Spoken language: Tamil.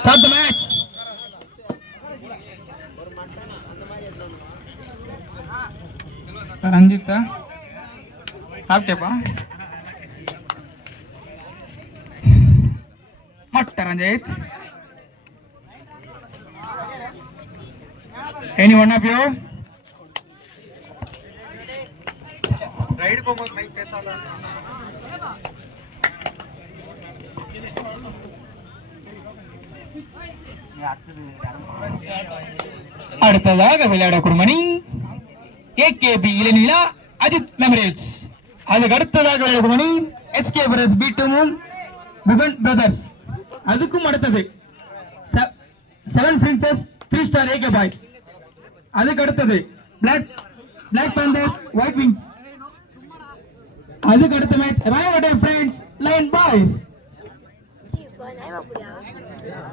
Start the match. ரஞ்சித் சாப்பிட்டேப்பா மட்ட Ranjith any one of you right போகும்போது மைக் பேசாத அடுத்ததாக விளையாடக்கூடிய மணி ஏகேபி இளநீலா அஜித் மெமரியல்ஸ். அதுக்கு அடுத்ததாக விளையாடும் மணி எஸ்கே பிரதர்ஸ் பீட்டமும் புகன் பிரதர்ஸ். அதுக்கும் அடுத்தது 7 பிரின்சஸ் 3 ஸ்டார் ஏகே பாய்ஸ். அதுக்கு அடுத்தது பிளாக் பேந்தர்ஸ் ஒயிட் விங்ஸ். அதுக்கு அடுத்த match royal friends lion boys.